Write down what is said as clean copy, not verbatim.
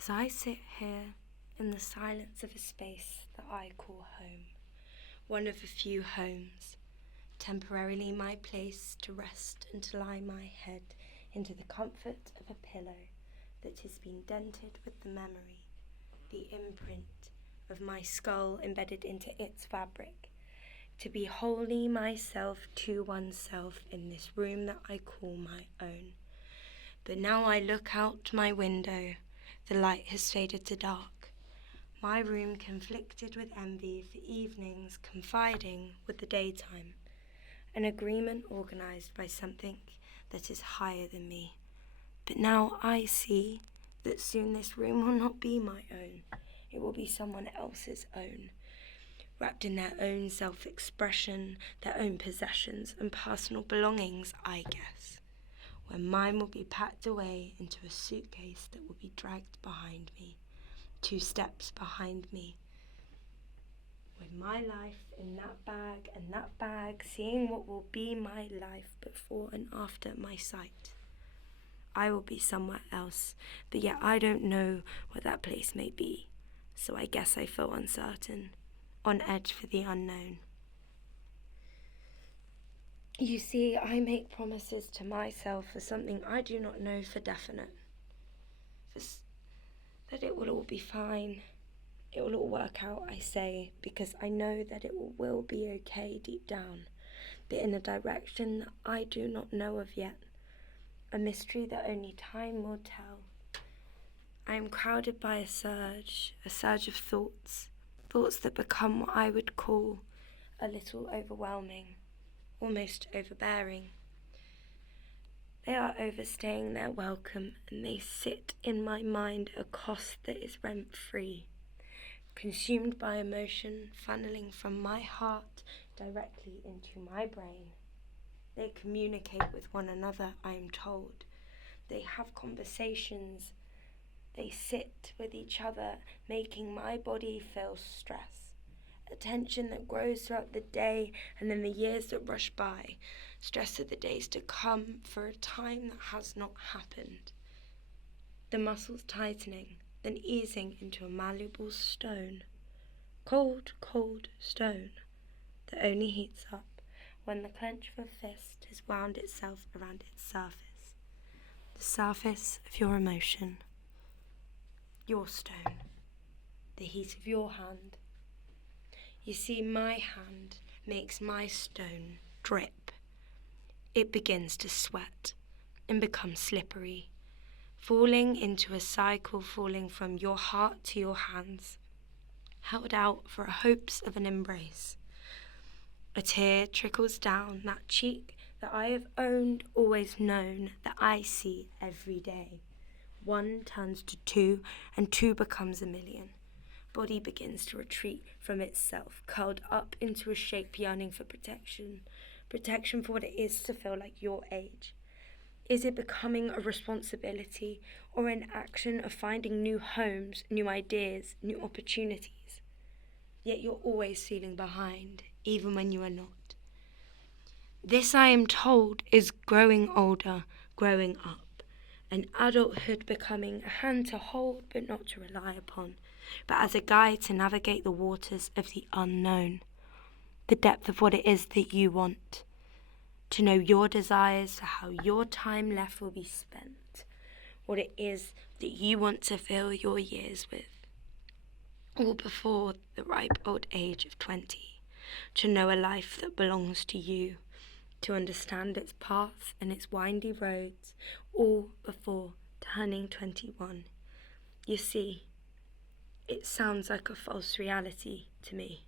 as I sit here in the silence of a space that I call home, one of a few homes, temporarily my place to rest and to lie my head into the comfort of a pillow that has been dented with the memory, the imprint of my skull embedded into its fabric, to be wholly myself to oneself in this room that I call my own. But now I look out my window, the light has faded to dark. My room conflicted with envy for evenings confiding with the daytime, an agreement organised by something that is higher than me. But now I see that soon this room will not be my own, it will be someone else's own, wrapped in their own self-expression, their own possessions and personal belongings, I guess, where mine will be packed away into a suitcase that will be dragged behind me, 2 steps behind me, with my life in that bag and that bag, seeing what will be my life before and after my sight. I will be somewhere else, but yet I don't know what that place may be, so I guess I feel uncertain, on edge for the unknown. You see, I make promises to myself for something I do not know for definite, that it will all be fine. It will all work out, I say, because I know that it will be okay deep down, but in a direction that I do not know of yet, a mystery that only time will tell. I am crowded by a surge of thoughts that become what I would call a little overwhelming, almost overbearing. They are overstaying their welcome, and they sit in my mind a cost that is rent-free, consumed by emotion funneling from my heart directly into my brain. They communicate with one another, I am told. They have conversations. They sit with each other, making my body feel stress. A tension that grows throughout the day and then the years that rush by. Stress of the days to come for a time that has not happened. The muscles tightening, then easing into a malleable stone. Cold, cold stone that only heats up when the clench of a fist has wound itself around its surface. The surface of your emotion. Your stone. The heat of your hand. You see, my hand makes my stone drip. It begins to sweat and become slippery, falling into a cycle, falling from your heart to your hands, held out for hopes of an embrace. A tear trickles down that cheek that I have owned, always known, that I see every day. 1 turns to 2, and 2 becomes 1,000,000. Body begins to retreat from itself, curled up into a shape yearning for protection. Protection for what it is to feel like your age. Is it becoming a responsibility or an action of finding new homes, new ideas, new opportunities? Yet you're always feeling behind, even when you are not. This, I am told, is growing older, growing up, and adulthood becoming a hand to hold but not to rely upon, but as a guide to navigate the waters of the unknown, the depth of what it is that you want, to know your desires, how your time left will be spent, what it is that you want to fill your years with, all before the ripe old age of 20, to know a life that belongs to you, to understand its path and its windy roads, all before turning 21. You see, it sounds like a false reality to me.